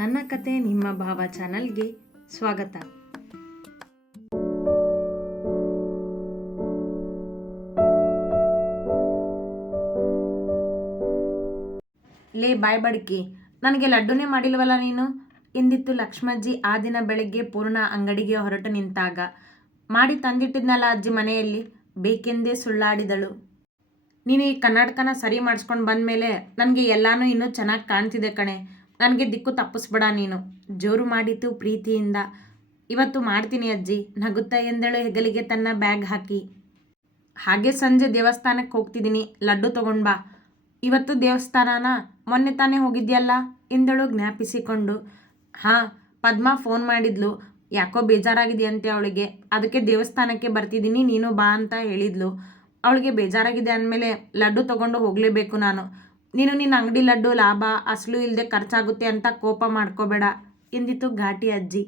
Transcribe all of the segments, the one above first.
ನನ್ನ ಕತೆ ನಿಮ್ಮ ಭಾವ ಚಾನಲ್ಗೆ ಸ್ವಾಗತ. ಲೇ ಬಾಯ್ ಬಡ್ಕಿ, ನನಗೆ ಲಡ್ಡುನೇ ಮಾಡಿಲ್ವಲ್ಲ ನೀನು? ಎಂದಿತ್ತು ಲಕ್ಷ್ಮಜ್ಜಿ ಆ ದಿನ ಬೆಳಗ್ಗೆ ಪೂರ್ಣ ಅಂಗಡಿಗೆ ಹೊರಟು ನಿಂತಾಗ. ಮಾಡಿ ತಂದಿಟ್ಟಿದ್ನಲ್ಲ ಅಜ್ಜಿ ಮನೆಯಲ್ಲಿ, ಬೇಕೆಂದೇ ಸುಳ್ಳಾಡಿದಳು. ನೀನು ಈ ಕನ್ನಡಕನ ಸರಿ ಮಾಡಿಸ್ಕೊಂಡು ಬಂದಮೇಲೆ ನನಗೆ ಎಲ್ಲಾನು ಇನ್ನೂ ಚೆನ್ನಾಗಿ ಕಾಣ್ತಿದೆ ಕಣೆ. ನನಗೆ ದಿಕ್ಕು ತಪ್ಪಿಸ್ಬೇಡ ನೀನು. ಜೋರು ಮಾಡಿತು ಪ್ರೀತಿಯಿಂದ. ಇವತ್ತು ಮಾಡ್ತೀನಿ ಅಜ್ಜಿ. ನಗುತ್ತಾ ಎಂದಳು ಹೆಗಲಿಗೆ ತನ್ನ ಬ್ಯಾಗ್ ಹಾಕಿ. ಹಾಗೆ ಸಂಜೆ ದೇವಸ್ಥಾನಕ್ಕೆ ಹೋಗ್ತಿದ್ದೀನಿ. ಲಡ್ಡು ತಗೊಂಡು ಬಾ. ಇವತ್ತು ದೇವಸ್ಥಾನನ? ಮೊನ್ನೆ ತಾನೇ ಹೋಗಿದ್ಯಲ್ಲ? ಎಂದಳು ಜ್ಞಾಪಿಸಿಕೊಂಡು. ಹಾಂ, ಪದ್ಮ ಫೋನ್ ಮಾಡಿದ್ಲು. ಯಾಕೋ ಬೇಜಾರಾಗಿದೆಯಂತೆ ಅವಳಿಗೆ. ಅದಕ್ಕೆ ದೇವಸ್ಥಾನಕ್ಕೆ ಬರ್ತಿದ್ದೀನಿ. ನೀನು ಬಾ ಅಂತ ಹೇಳಿದ್ಲು. ಅವಳಿಗೆ ಬೇಜಾರಾಗಿದೆ ಅಂದಮೇಲೆ ಲಡ್ಡು ತಗೊಂಡು ಹೋಗಲೇಬೇಕು ನಾನು. ನೀನು ನಿನ್ನ ಅಂಗಡಿ ಲಡ್ಡು ಲಾಭ, ಅಸಲು ಇಲ್ಲದೆ ಖರ್ಚಾಗುತ್ತೆ ಅಂತ ಕೋಪ ಮಾಡ್ಕೋಬೇಡ, ಎಂದಿತು ಘಾಟಿ ಅಜ್ಜಿ.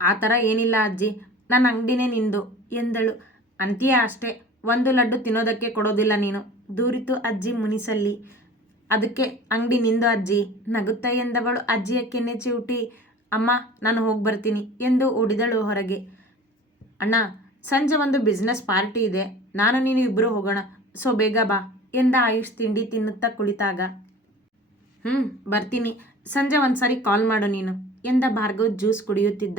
ಆ ಥರ ಏನಿಲ್ಲ ಅಜ್ಜಿ, ನನ್ನ ಅಂಗಡಿನೇ ನಿಂದು, ಎಂದಳು. ಅಂತೀಯ ಅಷ್ಟೇ, ಒಂದು ಲಡ್ಡು ತಿನ್ನೋದಕ್ಕೆ ಕೊಡೋದಿಲ್ಲ ನೀನು, ದೂರಿತು ಅಜ್ಜಿ ಮುನಿಸಲ್ಲಿ. ಅದಕ್ಕೆ ಅಂಗಡಿ ನಿಂದು ಅಜ್ಜಿ, ನಗುತ್ತಾ ಎಂದವಳು ಅಜ್ಜಿಯ ಕೆನ್ನೆ ಚಿವುಟಿ. ಅಮ್ಮ, ನಾನು ಹೋಗಿ ಬರ್ತೀನಿ, ಎಂದು ಓಡಿದಳು ಹೊರಗೆ. ಅಣ್ಣ, ಸಂಜೆ ಒಂದು ಬಿಸ್ನೆಸ್ ಪಾರ್ಟಿ ಇದೆ, ನಾನು ನೀನು ಇಬ್ಬರು ಹೋಗೋಣ, ಸೊ ಬೇಗ ಬಾ. ಎಂದ ಆಯುಷ್ ತಿಂಡಿ ತಿನ್ನುತ್ತಾ ಕುಳಿತಾಗ. ಹ್ಞೂ ಬರ್ತೀನಿ. ಸಂಜೆ ಒಂದು ಕಾಲ್ ಮಾಡು ನೀನು. ಎಂದ ಭಾರ್ಗವ್ ಜ್ಯೂಸ್ ಕುಡಿಯುತ್ತಿದ್ದ.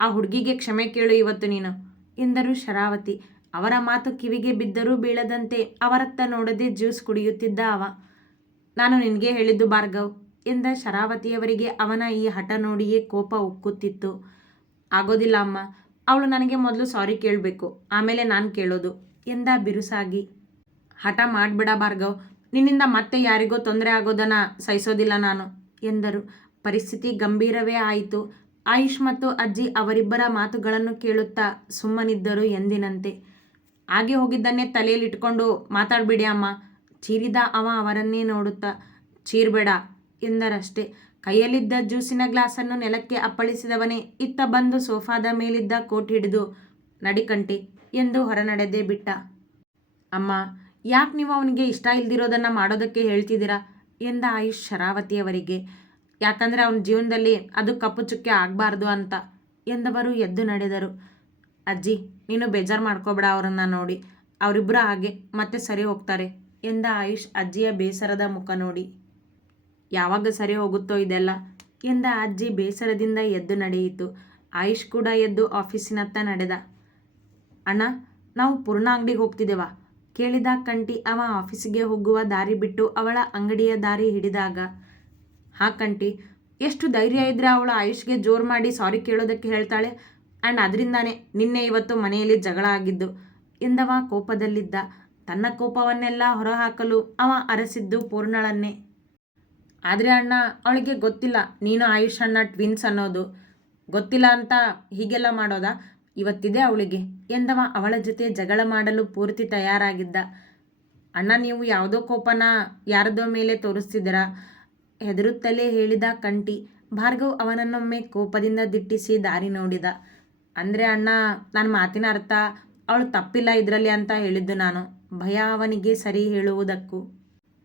ಆ ಹುಡುಗಿಗೆ ಕ್ಷಮೆ ಕೇಳು ಇವತ್ತು ನೀನು, ಎಂದರು ಶರಾವತಿ. ಅವರ ಮಾತು ಕಿವಿಗೆ ಬಿದ್ದರೂ ಬೀಳದಂತೆ ಅವರತ್ತ ನೋಡದೆ ಜ್ಯೂಸ್ ಕುಡಿಯುತ್ತಿದ್ದ ಅವ. ನಾನು ನಿನಗೆ ಹೇಳಿದ್ದು ಭಾರ್ಗವ್, ಎಂದ ಶರಾವತಿಯವರಿಗೆ ಅವನ ಈ ಹಠ ನೋಡಿಯೇ ಕೋಪ ಉಕ್ಕುತ್ತಿತ್ತು. ಆಗೋದಿಲ್ಲ ಅಮ್ಮ, ಅವಳು ನನಗೆ ಮೊದಲು ಸಾರಿ ಕೇಳಬೇಕು, ಆಮೇಲೆ ನಾನು ಕೇಳೋದು, ಎಂದ ಬಿರುಸಾಗಿ. ಹಠ ಮಾಡಬೇಡ ಭಾರ್ಗವ್. ನಿನ್ನಿಂದ ಮತ್ತೆ ಯಾರಿಗೋ ತೊಂದರೆ ಆಗೋದನ್ನು ಸಹಿಸೋದಿಲ್ಲ ನಾನು, ಎಂದರು. ಪರಿಸ್ಥಿತಿ ಗಂಭೀರವೇ ಆಯಿತು. ಆಯುಷ್ ಮತ್ತು ಅಜ್ಜಿ ಅವರಿಬ್ಬರ ಮಾತುಗಳನ್ನು ಕೇಳುತ್ತಾ ಸುಮ್ಮನಿದ್ದರು ಎಂದಿನಂತೆ. ಹಾಗೆ ಹೋಗಿದ್ದನ್ನೇ ತಲೆಯಲ್ಲಿಟ್ಕೊಂಡು ಮಾತಾಡಬೇಡಿ ಅಮ್ಮ. ಚೀರಿದ ಅವ ಅವರನ್ನೇ ನೋಡುತ್ತಾ, ಚೀರ್ಬೇಡ ಎಂದರಷ್ಟೇ. ಕೈಯಲ್ಲಿದ್ದ ಜ್ಯೂಸಿನ ಗ್ಲಾಸನ್ನು ನೆಲಕ್ಕೆ ಅಪ್ಪಳಿಸಿದವನೇ ಇತ್ತ ಬಂದು ಸೋಫಾದ ಮೇಲಿದ್ದ ಕೋಟ್ ಹಿಡಿದು ನಡಿಕಂಟಿ ಎಂದು ಹೊರನಡೆದೇ ಬಿಟ್ಟ. ಅಮ್ಮ ಯಾಕೆ ನೀವು ಅವನಿಗೆ ಇಷ್ಟ ಇಲ್ದಿರೋದನ್ನು ಮಾಡೋದಕ್ಕೆ ಹೇಳ್ತಿದ್ದೀರಾ? ಎಂದ ಆಯುಷ್ ಶರಾವತಿಯವರಿಗೆ. ಯಾಕಂದರೆ ಅವನ ಜೀವನದಲ್ಲಿ ಅದು ಕಪ್ಪು ಚುಕ್ಕೆ ಆಗಬಾರ್ದು ಅಂತ ಎಂದವರು ಎದ್ದು ನಡೆದರು. ಅಜ್ಜಿ, ನೀನು ಬೇಜಾರು ಮಾಡ್ಕೋಬೇಡ ಅವರನ್ನು ನೋಡಿ. ಅವರಿಬ್ಬರು ಹಾಗೆ ಮತ್ತೆ ಸರಿ ಹೋಗ್ತಾರೆ ಎಂದ ಆಯುಷ್ ಅಜ್ಜಿಯ ಬೇಸರದ ಮುಖ ನೋಡಿ. ಯಾವಾಗ ಸರಿ ಹೋಗುತ್ತೋ ಇದೆಲ್ಲ ಎಂದ ಅಜ್ಜಿ ಬೇಸರದಿಂದ ಎದ್ದು ನಡೆಯಿತು. ಆಯುಷ್ ಕೂಡ ಎದ್ದು ಆಫೀಸಿನತ್ತ ನಡೆದ. ಅಣ್ಣ, ನಾವು ಪೂರ್ಣ ಅಂಗಡಿಗೆ ಹೋಗ್ತಿದ್ದೇವಾ? ಕೇಳಿದ ಕಂಟಿ ಅವ ಆಫೀಸಿಗೆ ಹೋಗುವ ದಾರಿ ಬಿಟ್ಟು ಅವಳ ಅಂಗಡಿಯ ದಾರಿ ಹಿಡಿದಾಗ, ಹಾ ಕಂಟಿ ಎಷ್ಟು ಧೈರ್ಯ ಇದ್ದರೆ ಅವಳು ಆಯುಷ್ಗೆ ಜೋರು ಮಾಡಿ ಸಾರಿ ಕೇಳೋದಕ್ಕೆ ಹೇಳ್ತಾಳೆ? ಆ್ಯಂಡ್ ಅದರಿಂದಾನೇ ನಿನ್ನೆ ಇವತ್ತು ಮನೆಯಲ್ಲಿ ಜಗಳ ಆಗಿದ್ದು. ಎಂದವ ಕೋಪದಲ್ಲಿದ್ದ. ತನ್ನ ಕೋಪವನ್ನೆಲ್ಲ ಹೊರಹಾಕಲು ಅವ ಅರಸಿದ್ದು ಪೂರ್ಣಳನ್ನೇ. ಆದರೆ ಅಣ್ಣ, ಅವಳಿಗೆ ಗೊತ್ತಿಲ್ಲ ನೀನು ಆಯುಷ್ ಅಣ್ಣ ಟ್ವಿನ್ಸ್ ಅನ್ನೋದು. ಗೊತ್ತಿಲ್ಲ ಅಂತ ಹೀಗೆಲ್ಲ ಮಾಡೋದಾ? ಇವತ್ತಿದೆ ಅವಳಿಗೆ. ಎಂದವ ಅವಳ ಜೊತೆ ಜಗಳ ಮಾಡಲು ಪೂರ್ತಿ ತಯಾರಾಗಿದ್ದ. ಅಣ್ಣ, ನೀವು ಯಾವುದೋ ಕೋಪನ ಯಾರದೋ ಮೇಲೆ ತೋರಿಸ್ತಿದ್ದೀರಾ? ಹೆದರುತ್ತಲೇ ಹೇಳಿದ ಕಂಟಿ ಭಾರ್ಗವ್ ಅವನನ್ನೊಮ್ಮೆ ಕೋಪದಿಂದ ದಿಟ್ಟಿಸಿ ದಾರಿ ನೋಡಿದ. ಅಂದರೆ, ಅಣ್ಣ, ನನ್ನ ಮಾತಿನ ಅರ್ಥ ಅವಳು ತಪ್ಪಿಲ್ಲ ಇದರಲ್ಲಿ ಅಂತ ಹೇಳಿದ್ದು ನಾನು. ಭಯ ಅವನಿಗೆ ಸರಿ ಹೇಳುವುದಕ್ಕೂ.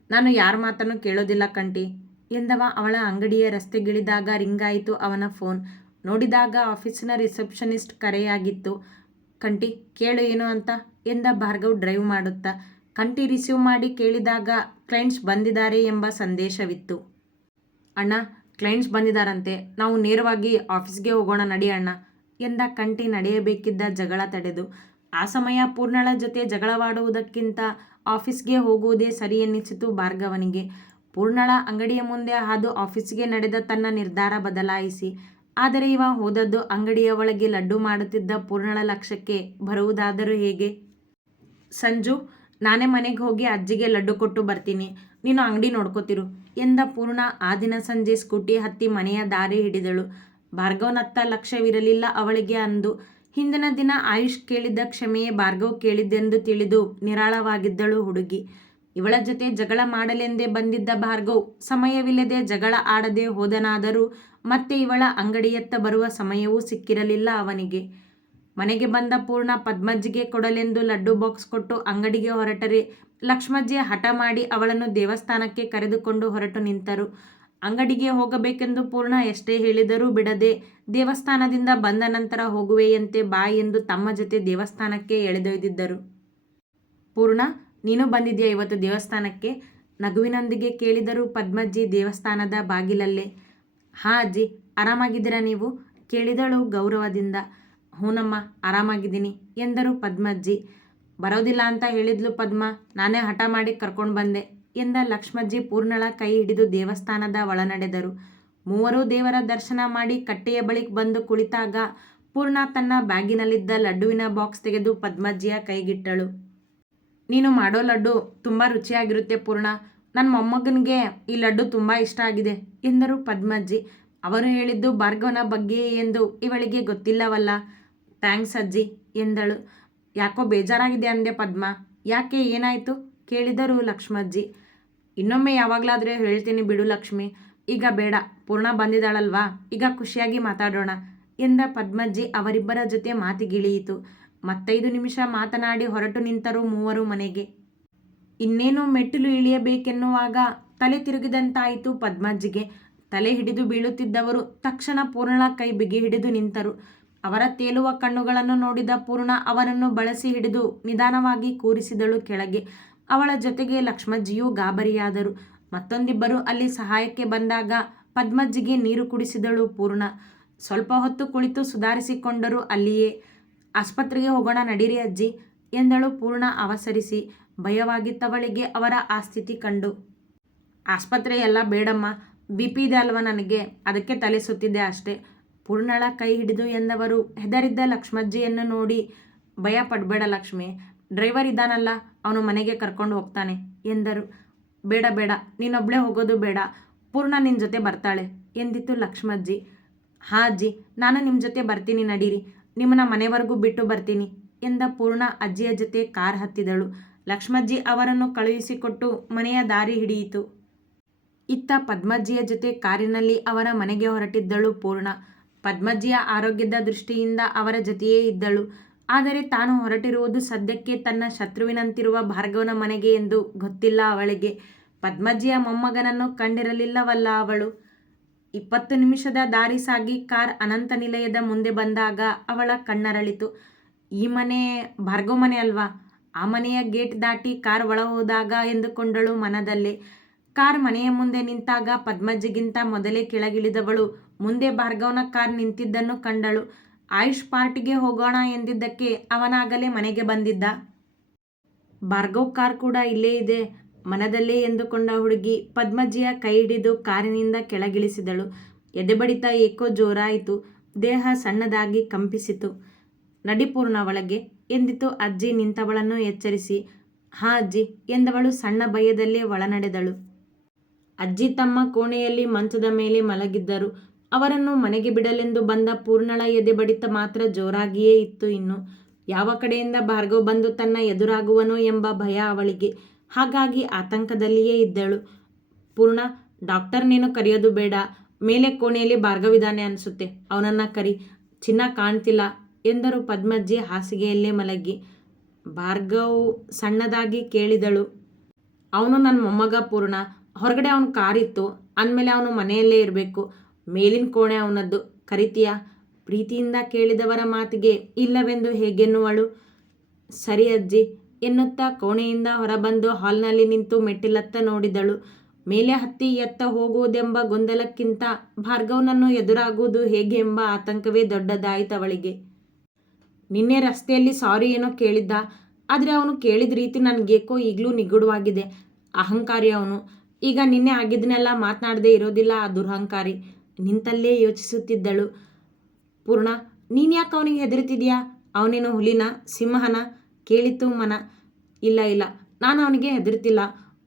ನಾನು ಯಾರ ಮಾತನ್ನು ಕೇಳೋದಿಲ್ಲ ಕಂಟಿ ಎಂದವ ಅವಳ ಅಂಗಡಿಯ ರಸ್ತೆಗಿಳಿದಾಗ ರಿಂಗಾಯಿತು ಅವನ ಫೋನ್. ನೋಡಿದಾಗ ಆಫೀಸಿನ ರಿಸೆಪ್ಷನಿಸ್ಟ್ ಕರೆಯಾಗಿತ್ತು, ಕಂಟಿ, ಕೇಳು ಏನು ಅಂತ ಎಂದ ಭಾರ್ಗವ್ ಡ್ರೈವ್ ಮಾಡುತ್ತಾ, ಕಂಟಿ ರಿಸೀವ್ ಮಾಡಿ ಕೇಳಿದಾಗ ಕ್ಲೈಂಟ್ಸ್ ಬಂದಿದ್ದಾರೆ ಎಂಬ ಸಂದೇಶವಿತ್ತು. ಅಣ್ಣ, ಕ್ಲೈಂಟ್ಸ್ ಬಂದಿದ್ದಾರಂತೆ, ನಾವು ನೇರವಾಗಿ ಆಫೀಸ್ಗೆ ಹೋಗೋಣ ನಡಿ ಅಣ್ಣ ಎಂದ ಕಂಟಿ ನಡೆಯಬೇಕಿದ್ದ ಜಗಳ ತಡೆದು. ಆ ಸಮಯ ಪೂರ್ಣಳ ಜೊತೆ ಜಗಳವಾಡುವುದಕ್ಕಿಂತ ಆಫೀಸ್ಗೆ ಹೋಗುವುದೇ ಸರಿ ಎನ್ನಿಸಿತು ಭಾರ್ಗವನಿಗೆ. ಪೂರ್ಣಳ ಅಂಗಡಿಯ ಮುಂದೆ ಹಾದು ಆಫೀಸ್ಗೆ ನಡೆದ ತನ್ನ ನಿರ್ಧಾರ ಬದಲಾಯಿಸಿ. ಆದರೆ ಇವ ಹೋದದ್ದು ಅಂಗಡಿಯ ಒಳಗೆ ಲಡ್ಡು ಮಾಡುತ್ತಿದ್ದ ಪೂರ್ಣಳ ಲಕ್ಷ್ಯಕ್ಕೆ ಬರುವುದಾದರೂ ಹೇಗೆ? ಸಂಜು, ನಾನೇ ಮನೆಗೆ ಹೋಗಿ ಅಜ್ಜಿಗೆ ಲಡ್ಡು ಕೊಟ್ಟು ಬರ್ತೀನಿ. ನೀನು ಅಂಗಡಿ ನೋಡ್ಕೋತಿರು ಎಂದ ಪೂರ್ಣ. ಆ ದಿನ ಸಂಜೆ ಸ್ಕೂಟಿ ಹತ್ತಿ ಮನೆಯ ದಾರಿ ಹಿಡಿದಳು. ಭಾರ್ಗವನತ್ತ ಲಕ್ಷ್ಯವಿರಲಿಲ್ಲ ಅವಳಿಗೆ ಅಂದು. ಹಿಂದಿನ ದಿನ ಆಯುಷ್ ಕೇಳಿದ್ದ ಕ್ಷಮೆಯೇ ಭಾರ್ಗವ್ ಕೇಳಿದ್ದೆಂದು ತಿಳಿದು ನಿರಾಳವಾಗಿದ್ದಳು ಹುಡುಗಿ. ಇವಳ ಜೊತೆ ಜಗಳ ಮಾಡಲೆಂದೇ ಬಂದಿದ್ದ ಭಾರ್ಗವ್, ಸಮಯವಿಲ್ಲದೆ ಜಗಳ ಆಡದೆ ಹೋದನಾದರೂ ಮತ್ತೆ ಇವಳ ಅಂಗಡಿಯತ್ತ ಬರುವ ಸಮಯವೂ ಸಿಕ್ಕಿರಲಿಲ್ಲ ಅವನಿಗೆ. ಮನೆಗೆ ಬಂದ ಪೂರ್ಣ ಪದ್ಮಜ್ಜಿಗೆ ಕೊಡಲೆಂದು ಲಡ್ಡು ಬಾಕ್ಸ್ ಕೊಟ್ಟು ಅಂಗಡಿಗೆ ಹೊರಟರೆ ಲಕ್ಷ್ಮಜ್ಜಿ ಹಠ ಮಾಡಿ ಅವಳನ್ನು ದೇವಸ್ಥಾನಕ್ಕೆ ಕರೆದುಕೊಂಡು ಹೊರಟು ನಿಂತರು. ಅಂಗಡಿಗೆ ಹೋಗಬೇಕೆಂದು ಪೂರ್ಣ ಎಷ್ಟೇ ಹೇಳಿದರೂ ಬಿಡದೆ ದೇವಸ್ಥಾನದಿಂದ ಬಂದ ನಂತರ ಹೋಗುವೆಯಂತೆ ಬಾ ಎಂದು ತಮ್ಮ ಜೊತೆ ದೇವಸ್ಥಾನಕ್ಕೆ ಎಳೆದೊಯ್ದಿದ್ದರು. ಪೂರ್ಣ, ನೀನು ಬಂದಿದೆಯಾ ಇವತ್ತು ದೇವಸ್ಥಾನಕ್ಕೆ? ನಗುವಿನೊಂದಿಗೆ ಕೇಳಿದರು ಪದ್ಮಜ್ಜಿ ದೇವಸ್ಥಾನದ ಬಾಗಿಲಲ್ಲೇ ಹಾಂ ಅಜ್ಜಿ, ಆರಾಮಾಗಿದ್ದೀರಾ ನೀವು? ಕೇಳಿದಳು ಗೌರವದಿಂದ. ಹೂನಮ್ಮ, ಆರಾಮಾಗಿದ್ದೀನಿ ಎಂದರು ಪದ್ಮಜ್ಜಿ. ಬರೋದಿಲ್ಲ ಅಂತ ಹೇಳಿದ್ಲು ಪದ್ಮ. ನಾನೇ ಹಠ ಮಾಡಿ ಕರ್ಕೊಂಡು ಬಂದೆ ಎಂದ ಲಕ್ಷ್ಮಜ್ಜಿ ಪೂರ್ಣಳ ಕೈ ಹಿಡಿದು ದೇವಸ್ಥಾನದ ಒಳನಡೆದರು. ಮೂವರೂ ದೇವರ ದರ್ಶನ ಮಾಡಿ ಕಟ್ಟೆಯ ಬಳಿಕ ಬಂದು ಕುಳಿತಾಗ ಪೂರ್ಣ ತನ್ನ ಬ್ಯಾಗಿನಲ್ಲಿದ್ದ ಲಡ್ಡುವಿನ ಬಾಕ್ಸ್ ತೆಗೆದು ಪದ್ಮಜ್ಜಿಯ ಕೈಗಿಟ್ಟಳು. ನೀನು ಮಾಡೋ ಲಡ್ಡು ತುಂಬ ರುಚಿಯಾಗಿರುತ್ತೆ ಪೂರ್ಣ. ನನ್ನ ಮೊಮ್ಮಗನಿಗೆ ಈ ಲಡ್ಡು ತುಂಬ ಇಷ್ಟ ಆಗಿದೆ ಎಂದರು ಪದ್ಮಜ್ಜಿ. ಅವರು ಹೇಳಿದ್ದು ಭಾರ್ಗವನ ಬಗ್ಗೆ ಎಂದು ಇವಳಿಗೆ ಗೊತ್ತಿಲ್ಲವಲ್ಲ. ಥ್ಯಾಂಕ್ಸ್ ಅಜ್ಜಿ ಎಂದಳು. ಯಾಕೋ ಬೇಜಾರಾಗಿದೆ ಅಂದೆ ಪದ್ಮ. ಯಾಕೆ ಏನಾಯಿತು? ಕೇಳಿದರು ಲಕ್ಷ್ಮಜ್ಜಿ. ಇನ್ನೊಮ್ಮೆ ಯಾವಾಗಲಾದರೆ ಹೇಳ್ತೀನಿ ಬಿಡು ಲಕ್ಷ್ಮಿ. ಈಗ ಬೇಡ. ಪೂರ್ಣ ಬಂದಿದ್ದಾಳಲ್ವಾ? ಈಗ ಖುಷಿಯಾಗಿ ಮಾತಾಡೋಣ ಎಂದ ಪದ್ಮಜ್ಜಿ ಅವರಿಬ್ಬರ ಜೊತೆ ಮಾತಿಗಿಳಿಯಿತು. ಮತ್ತೈದು ನಿಮಿಷ ಮಾತನಾಡಿ ಹೊರಟು ನಿಂತರು ಮೂವರು ಮನೆಗೆ. ಇನ್ನೇನು ಮೆಟ್ಟಿಲು ಇಳಿಯಬೇಕೆನ್ನುವಾಗ ತಲೆ ತಿರುಗಿದಂತಾಯಿತು ಪದ್ಮಜ್ಜಿಗೆ. ತಲೆ ಹಿಡಿದು ಬೀಳುತ್ತಿದ್ದವರು ತಕ್ಷಣ ಪೂರ್ಣ ಕೈ ಬಿಗಿ ಹಿಡಿದು ನಿಂತರು. ಅವರ ತೇಲುವ ಕಣ್ಣುಗಳನ್ನು ನೋಡಿದ ಪೂರ್ಣ ಅವರನ್ನು ಬಳಸಿ ಹಿಡಿದು ನಿಧಾನವಾಗಿ ಕೂರಿಸಿದಳು ಕೆಳಗೆ. ಅವಳ ಜೊತೆಗೆ ಲಕ್ಷ್ಮಜ್ಜಿಯೂ ಗಾಬರಿಯಾದರು. ಮತ್ತೊಂದಿಬ್ಬರು ಅಲ್ಲಿ ಸಹಾಯಕ್ಕೆ ಬಂದಾಗ ಪದ್ಮಜ್ಜಿಗೆ ನೀರು ಕುಡಿಸಿದಳು ಪೂರ್ಣ. ಸ್ವಲ್ಪ ಹೊತ್ತು ಕುಳಿತು ಸುಧಾರಿಸಿಕೊಂಡರು ಅಲ್ಲಿಯೇ. ಆಸ್ಪತ್ರೆಗೆ ಹೋಗೋಣ ನಡೀರಿ ಅಜ್ಜಿ ಎಂದಳು ಪೂರ್ಣ ಅವಸರಿಸಿ. ಭಯವಾಗಿತ್ತವಳಿಗೆ ಅವರ ಆ ಸ್ಥಿತಿ ಕಂಡು. ಆಸ್ಪತ್ರೆಯೆಲ್ಲ ಬೇಡಮ್ಮ. ಬಿ ಪಿ ಇದೆ ಅಲ್ವಾ ನನಗೆ? ಅದಕ್ಕೆ ತಲೆ ಸುತ್ತಿದ್ದೆ ಅಷ್ಟೇ. ಪೂರ್ಣಳ ಕೈ ಹಿಡಿದು ಎಂದವರು ಹೆದರಿದ್ದ ಲಕ್ಷ್ಮಜ್ಜಿಯನ್ನು ನೋಡಿ ಭಯ ಪಡಬೇಡ ಲಕ್ಷ್ಮಿ. ಡ್ರೈವರ್ ಇದ್ದಾನಲ್ಲ, ಅವನು ಮನೆಗೆ ಕರ್ಕೊಂಡು ಹೋಗ್ತಾನೆ ಎಂದರು. ಬೇಡ ಬೇಡ ನೀನೊಬ್ಬಳೇ ಹೋಗೋದು ಬೇಡ. ಪೂರ್ಣ ನಿನ್ನ ಜೊತೆ ಬರ್ತಾಳೆ ಎಂದಿತ್ತು ಲಕ್ಷ್ಮಜ್ಜಿ. ಹಾ ಅಜ್ಜಿ, ನಾನು ನಿಮ್ಮ ಜೊತೆ ಬರ್ತೀನಿ, ನಡೀರಿ. ನಿಮ್ಮನ್ನ ಮನೆವರೆಗೂ ಬಿಟ್ಟು ಬರ್ತೀನಿ ಎಂದ ಪೂರ್ಣ ಅಜ್ಜಿಯ ಜೊತೆ ಕಾರ್ ಹತ್ತಿದಳು. ಲಕ್ಷ್ಮಜ್ಜಿ ಅವರನ್ನು ಕಳುಹಿಸಿಕೊಟ್ಟು ಮನೆಯ ದಾರಿ ಹಿಡಿಯಿತು. ಇತ್ತ ಪದ್ಮಜ್ಜಿಯ ಜೊತೆ ಕಾರಿನಲ್ಲಿ ಅವರ ಮನೆಗೆ ಹೊರಟಿದ್ದಳು ಪೂರ್ಣ. ಪದ್ಮಜ್ಜಿಯ ಆರೋಗ್ಯದ ದೃಷ್ಟಿಯಿಂದ ಅವರ ಜೊತೆಯೇ ಇದ್ದಳು. ಆದರೆ ತಾನು ಹೊರಟಿರುವುದು ಸದ್ಯಕ್ಕೆ ತನ್ನ ಶತ್ರುವಿನಂತಿರುವ ಭಾರ್ಗವನ ಮನೆಗೆ ಎಂದು ಗೊತ್ತಿಲ್ಲ ಅವಳಿಗೆ. ಪದ್ಮಜ್ಜಿಯ ಮೊಮ್ಮಗನನ್ನು ಕಂಡಿರಲಿಲ್ಲವಲ್ಲ ಅವಳು. ಇಪ್ಪತ್ತು ನಿಮಿಷದ ದಾರಿ ಸಾಗಿ ಕಾರ್ ಅನಂತ ನಿಲಯದ ಮುಂದೆ ಬಂದಾಗ ಅವಳ ಕಣ್ಣರಳಿತು. ಈ ಮನೆ ಭಾರ್ಗವ ಮನೆ ಅಲ್ವಾ? ಆ ಮನೆಯ ಗೇಟ್ ದಾಟಿ ಕಾರ್ ಒಳ ಹೋದಾಗ ಎಂದುಕೊಂಡಳು ಮನದಲ್ಲಿ. ಕಾರ್ ಮನೆಯ ಮುಂದೆ ನಿಂತಾಗ ಪದ್ಮಜ್ಜಿಗಿಂತ ಮೊದಲೇ ಕೆಳಗಿಳಿದವಳು. ಮುಂದೆ ಭಾರ್ಗವನ ಕಾರ್ ನಿಂತಿದ್ದನ್ನು ಕಂಡಳು. ಆಯುಷ್ ಪಾರ್ಟಿಗೆ ಹೋಗೋಣ ಎಂದಿದ್ದಕ್ಕೆ ಅವನಾಗಲೇ ಮನೆಗೆ ಬಂದಿದ್ದ. ಭಾರ್ಗವ್ ಕಾರ್ ಕೂಡ ಇಲ್ಲೇ ಇದೆ. ಮನದಲ್ಲೇ ಎಂದುಕೊಂಡ ಹುಡುಗಿ ಪದ್ಮಜ್ಜಿಯ ಕೈ ಹಿಡಿದು ಕಾರಿನಿಂದ ಕೆಳಗಿಳಿಸಿದಳು. ಎದೆಬಡಿತ ಏಕೋ ಜೋರಾಯಿತು. ದೇಹ ಸಣ್ಣದಾಗಿ ಕಂಪಿಸಿತು. ನಡಿಪೂರ್ಣ ಒಳಗೆ. ಎಂದಿತು ಅಜ್ಜಿ ನಿಂತವಳನ್ನು ಎಚ್ಚರಿಸಿ. ಹಾ ಅಜ್ಜಿ ಎಂದವಳು ಸಣ್ಣ ಭಯದಲ್ಲಿ ಒಳನಡೆದಳು. ಅಜ್ಜಿ ತಮ್ಮ ಕೋಣೆಯಲ್ಲಿ ಮಂಚದ ಮೇಲೆ ಮಲಗಿದ್ದರು. ಅವರನ್ನು ಮನೆಗೆ ಬಿಡಲೆಂದು ಬಂದ ಪೂರ್ಣಳ ಎದೆ ಬಡಿತ ಮಾತ್ರ ಜೋರಾಗಿಯೇ ಇತ್ತು ಇನ್ನು. ಯಾವ ಕಡೆಯಿಂದ ಭಾರ್ಗವ್ ಬಂದು ತನ್ನ ಎದುರಾಗುವನೋ ಎಂಬ ಭಯ ಅವಳಿಗೆ. ಹಾಗಾಗಿ ಆತಂಕದಲ್ಲಿಯೇ ಇದ್ದಳು. ಪೂರ್ಣ, ಡಾಕ್ಟರ್ ನೀನು ಕರೆಯೋದು ಬೇಡ. ಮೇಲೆ ಕೋಣೆಯಲ್ಲಿ ಭಾರ್ಗವಿದಾನೆ ಅನಿಸುತ್ತೆ. ಅವನನ್ನು ಕರಿ. ಚಿನ್ನ ಕಾಣ್ತಿಲ್ಲ. ಎಂದರು ಪದ್ಮಜ್ಜಿ ಹಾಸಿಗೆಯಲ್ಲೇ ಮಲಗಿ. ಭಾರ್ಗವ್ ಸಣ್ಣದಾಗಿ ಕೇಳಿದಳು, ಅವನು ನನ್ನ ಮೊಮ್ಮಗ ಪೂರ್ಣ. ಹೊರಗಡೆ ಅವನ ಕಾರಿತ್ತು. ಅಂದಮೇಲೆ ಅವನು ಮನೆಯಲ್ಲೇ ಇರಬೇಕು. ಮೇಲಿನ ಕೋಣೆ ಅವನದ್ದು. ಕರಿತೀಯ? ಪ್ರೀತಿಯಿಂದ ಕೇಳಿದವರ ಮಾತಿಗೆ, ಇಲ್ಲವೆಂದು ಹೇಗೆನ್ನುವಳು? ಸರಿ ಅಜ್ಜಿ, ಎನ್ನುತ್ತಾ ಕೋಣೆಯಿಂದ ಹೊರಬಂದು ಹಾಲ್ನಲ್ಲಿ ನಿಂತು ಮೆಟ್ಟಿಲತ್ತ ನೋಡಿದಳು. ಮೇಲೆ ಹತ್ತಿ ಎತ್ತ ಹೋಗುವುದೆಂಬ ಗೊಂದಲಕ್ಕಿಂತ ಭಾರ್ಗವನನ್ನು ಎದುರಾಗುವುದು ಹೇಗೆ ಎಂಬ ಆತಂಕವೇ ದೊಡ್ಡದಾಯಿತವಳಿಗೆ. ನಿನ್ನೆ ರಸ್ತೆಯಲ್ಲಿ ಸಾರಿ ಏನೋ ಕೇಳಿದ್ದ. ಆದರೆ ಅವನು ಕೇಳಿದ ರೀತಿ ನನಗೇಕೋ ಈಗಲೂ ನಿಗೂಢವಾಗಿದೆ. ಅಹಂಕಾರಿ ಅವನು. ಈಗ ನಿನ್ನೆ ಆಗಿದ್ದನ್ನೆಲ್ಲ ಮಾತನಾಡದೆ ಇರೋದಿಲ್ಲ ಆ ದುರಹಂಕಾರಿ. ನಿಂತಲ್ಲೇ ಯೋಚಿಸುತ್ತಿದ್ದಳು. ಪೂರ್ಣ, ನೀನು ಯಾಕೆ ಅವನಿಗೆ ಹೆದರ್ತಿದ್ಯಾ? ಅವನೇನು ಹುಲಿನ, ಸಿಂಹನ? ಕೇಳಿತು ಮನ. ಇಲ್ಲ ಇಲ್ಲ. ನಾನು ಅವನಿಗೆ ಹೆದರ್ತಿಲ್ಲ.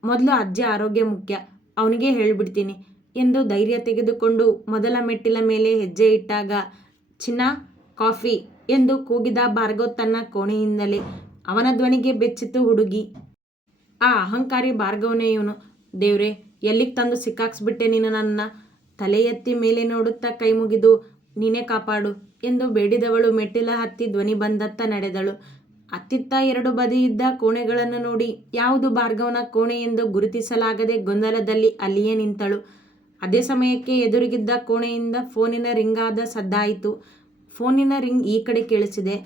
ಮೊದಲು ಅಜ್ಜಿ ಆರೋಗ್ಯ ಮುಖ್ಯ. ಅವನಿಗೆ ಹೇಳಿಬಿಡ್ತೀನಿ. ಎಂದು ಧೈರ್ಯ ತೆಗೆದುಕೊಂಡು ಮೊದಲ ಮೆಟ್ಟಿಲ ಮೇಲೆ ಹೆಜ್ಜೆ ಇಟ್ಟಾಗ, ಚಿನ್ನ ಕಾಫಿ ಎಂದು ಕೂಗಿದ ಭಾರ್ಗವ್ ತನ್ನ ಕೋಣೆಯಿಂದಲೇ ಅವನ ಧ್ವನಿಗೆ ಬೆಚ್ಚಿತು ಹುಡುಗಿ. ಆ ಅಹಂಕಾರಿ ಭಾರ್ಗವನೇ ಇವನು. ದೇವ್ರೆ, ಎಲ್ಲಿಗೆ ತಂದು ಸಿಕ್ಕಾಕ್ಸ್ಬಿಟ್ಟೆ ನೀನು ನನ್ನ ತಲೆ ಎತ್ತಿ ಮೇಲೆ ನೋಡುತ್ತಾ ಕೈ ಮುಗಿದು, ನೀನೇ ಕಾಪಾಡು ಎಂದು ಬೇಡಿದವಳು ಮೆಟ್ಟಿಲ ಹತ್ತಿ ಧ್ವನಿ ಬಂದತ್ತ ನಡೆದಳು. ಅತ್ತಿತ್ತ ಎರಡು ಬದಿಯಿದ್ದ ಕೋಣೆಗಳನ್ನು ನೋಡಿ ಯಾವುದು ಭಾರ್ಗವನ ಕೋಣೆ ಎಂದು ಗುರುತಿಸಲಾಗದೆ ಗೊಂದಲದಲ್ಲಿ ಅಲ್ಲಿಯೇ ನಿಂತಳು. ಅದೇ ಸಮಯಕ್ಕೆ ಎದುರಿಗಿದ್ದ ಕೋಣೆಯಿಂದ ಫೋನಿನ ರಿಂಗಾದ ಸದ್ದಾಯಿತು. ಫೋನಿನ ರಿಂಗ್ ಈ ಕಡೆ ಕೇಳಿಸಿದೆ.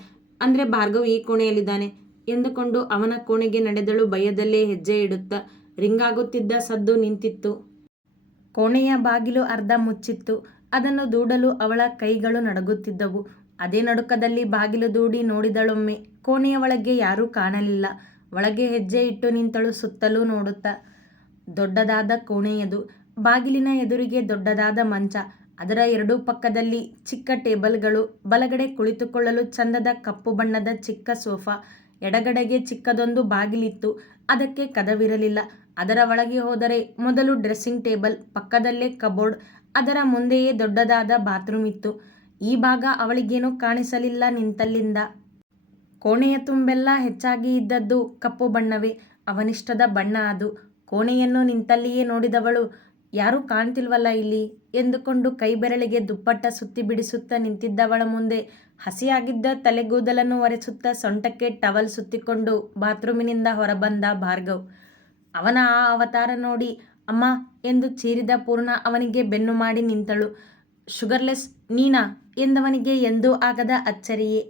ಅಂದರೆ ಭಾರ್ಗವ್ ಈ ಕೋಣೆಯಲ್ಲಿದ್ದಾನೆ ಎಂದುಕೊಂಡು ಅವನ ಕೋಣೆಗೆ ನಡೆದಳು ಭಯದಲ್ಲೇ ಹೆಜ್ಜೆ ಇಡುತ್ತಾ ರಿಂಗಾಗುತ್ತಿದ್ದ ಸದ್ದು ನಿಂತಿತ್ತು. ಕೋಣೆಯ ಬಾಗಿಲು ಅರ್ಧ ಮುಚ್ಚಿತ್ತು. ಅದನ್ನು ದೂಡಲು ಅವಳ ಕೈಗಳು ನಡುಗುತ್ತಿದ್ದವು. ಅದೇ ನಡುಕದಲ್ಲಿ ಬಾಗಿಲು ದೂಡಿ ನೋಡಿದಳೊಮ್ಮೆ ಕೋಣೆಯ ಒಳಗೆ ಯಾರೂ ಕಾಣಲಿಲ್ಲ. ಒಳಗೆ ಹೆಜ್ಜೆ ಇಟ್ಟು ನಿಂತಳು ಸುತ್ತಲೂ ನೋಡುತ್ತಾ. ದೊಡ್ಡದಾದ ಕೋಣೆಯದು. ಬಾಗಿಲಿನ ಎದುರಿಗೆ ದೊಡ್ಡದಾದ ಮಂಚ. ಅದರ ಎರಡೂ ಪಕ್ಕದಲ್ಲಿ ಚಿಕ್ಕ ಟೇಬಲ್ಗಳು, ಬಲಗಡೆ ಕುಳಿತುಕೊಳ್ಳಲು ಚಂದದ ಕಪ್ಪು ಬಣ್ಣದ ಚಿಕ್ಕ ಸೋಫಾ, ಎಡಗಡೆಗೆ ಚಿಕ್ಕದೊಂದು ಬಾಗಿಲಿತ್ತು. ಅದಕ್ಕೆ ಕದವಿರಲಿಲ್ಲ. ಅದರ ಒಳಗೆ ಹೋದರೆ ಮೊದಲು ಡ್ರೆಸ್ಸಿಂಗ್ ಟೇಬಲ್, ಪಕ್ಕದಲ್ಲೇ ಕಬೋರ್ಡ್, ಅದರ ಮುಂದೆಯೇ ದೊಡ್ಡದಾದ ಬಾತ್ರೂಮ್ ಇತ್ತು. ಈ ಭಾಗ ಅವಳಿಗೇನೂ ಕಾಣಿಸಲಿಲ್ಲ ನಿಂತಲ್ಲಿಂದ. ಕೋಣೆಯ ತುಂಬೆಲ್ಲ ಹೆಚ್ಚಾಗಿ ಇದ್ದದ್ದು ಕಪ್ಪು ಬಣ್ಣವೇ. ಅವನಿಷ್ಟದ ಬಣ್ಣ ಅದು. ಕೋಣೆಯನ್ನು ನಿಂತಲ್ಲಿಯೇ ನೋಡಿದವಳು ಯಾರೂ ಕಾಣ್ತಿಲ್ವಲ್ಲ ಇಲ್ಲಿ? ಎಂದುಕೊಂಡು ಕೈಬೆರಳಿಗೆ ದುಪ್ಪಟ್ಟ ಸುತ್ತಿ ಬಿಡಿಸುತ್ತಾ ನಿಂತಿದ್ದವಳ ಮುಂದೆ ಹಸಿಯಾಗಿದ್ದ ತಲೆಗೂದಲನ್ನು ಒರೆಸುತ್ತಾ ಸೊಂಟಕ್ಕೆ ಟವಲ್ ಸುತ್ತಿಕೊಂಡು ಬಾತ್ರೂಮಿನಿಂದ ಹೊರಬಂದ ಭಾರ್ಗವ್. ಅವನ ಆ ಅವತಾರ ನೋಡಿ, ಅಮ್ಮ, ಎಂದು ಚೀರಿದ ಪೂರ್ಣ ಅವನಿಗೆ ಬೆನ್ನು ಮಾಡಿ ನಿಂತಳು. ಶುಗರ್ಲೆಸ್ ನೀನಾ? ಎಂದವನಿಗೆ ಎಂದೂ ಆಗದ ಅಚ್ಚರಿಯೇ.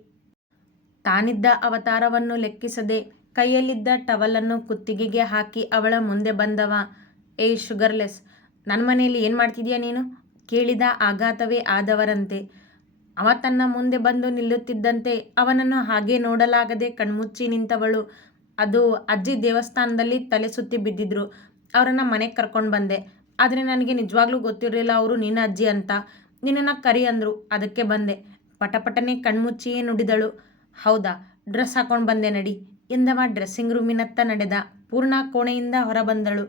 ತಾನಿದ್ದ ಅವತಾರವನ್ನು ಲೆಕ್ಕಿಸದೆ ಕೈಯಲ್ಲಿದ್ದ ಟವಲನ್ನು ಕುತ್ತಿಗೆಗೆ ಹಾಕಿ ಅವಳ ಮುಂದೆ ಬಂದವ, ಏಯ್ ಶುಗರ್ಲೆಸ್ ನನ್ನ ಮನೆಯಲ್ಲಿ ಏನು ಮಾಡ್ತಿದ್ಯಾ ನೀನು? ಕೇಳಿದ ಆಘಾತವೇ ಆದವರಂತೆ. ಅವ ತನ್ನ ಮುಂದೆ ಬಂದು ನಿಲ್ಲುತ್ತಿದ್ದಂತೆ ಅವನನ್ನು ಹಾಗೆ ನೋಡಲಾಗದೆ ಕಣ್ಮುಚ್ಚಿ ನಿಂತವಳು. ಅದು ಅಜ್ಜಿ ದೇವಸ್ಥಾನದಲ್ಲಿ ತಲೆ ಸುತ್ತಿ ಬಿದ್ದಿದ್ರು. ಅವರನ್ನು ಮನೆಗೆ ಕರ್ಕೊಂಡು ಬಂದೆ. ಆದರೆ ನನಗೆ ನಿಜವಾಗ್ಲೂ ಗೊತ್ತಿರಲಿಲ್ಲ ಅವರು ನಿನ್ನ ಅಜ್ಜಿ ಅಂತ. ನಿನ್ನನ್ನು ಕರಿ ಅಂದರು. ಅದಕ್ಕೆ ಬಂದೆ. ಪಟಪಟನೆ ಕಣ್ಮುಚ್ಚಿಯೇ ನುಡಿದಳು. ಹೌದಾ, ಡ್ರೆಸ್ ಹಾಕೊಂಡು ಬಂದೆ ನಡಿ ಎಂದವ ಡ್ರೆಸ್ಸಿಂಗ್ ರೂಮಿನತ್ತ ನಡೆದ. ಪೂರ್ಣ ಕೋಣೆಯಿಂದ ಹೊರಬಂದಳು.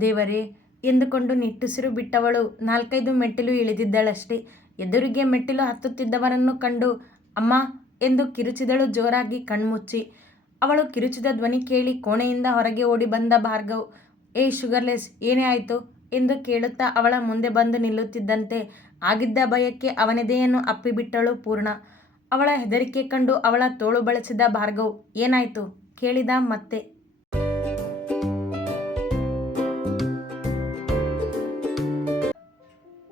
ದೇವರೇ ಎಂದುಕೊಂಡು ನಿಟ್ಟುಸಿರು ಬಿಟ್ಟವಳು. ನಾಲ್ಕೈದು ಮೆಟ್ಟಿಲು ಇಳಿದಿದ್ದಳಷ್ಟೇ. ಎದುರಿಗೆ ಮೆಟ್ಟಿಲು ಹತ್ತುತ್ತಿದ್ದವರನ್ನು ಕಂಡು ಅಮ್ಮ ಎಂದು ಕಿರುಚಿದಳು ಜೋರಾಗಿ ಕಣ್ಮುಚ್ಚಿ. ಅವಳು ಕಿರುಚಿದ ಧ್ವನಿ ಕೇಳಿ ಕೋಣೆಯಿಂದ ಹೊರಗೆ ಓಡಿ ಬಂದ ಭಾರ್ಗವ್, ಏ ಶುಗರ್ಲೆಸ್, ಏನೇ ಆಯಿತು? ಎಂದು ಕೇಳುತ್ತಾ ಅವಳ ಮುಂದೆ ಬಂದು ನಿಲ್ಲುತ್ತಿದ್ದಂತೆ ಆಗಿದ್ದ ಭಯಕ್ಕೆ ಅವನೆದೆಯನ್ನು ಅಪ್ಪಿಬಿಟ್ಟಳು ಪೂರ್ಣ. ಅವಳ ಹೆದರಿಕೆ ಕಂಡು ಅವಳ ತೋಳು ಬಳಸಿದ ಭಾರ್ಗವ್, ಏನಾಯಿತು? ಕೇಳಿದ ಮತ್ತೆ.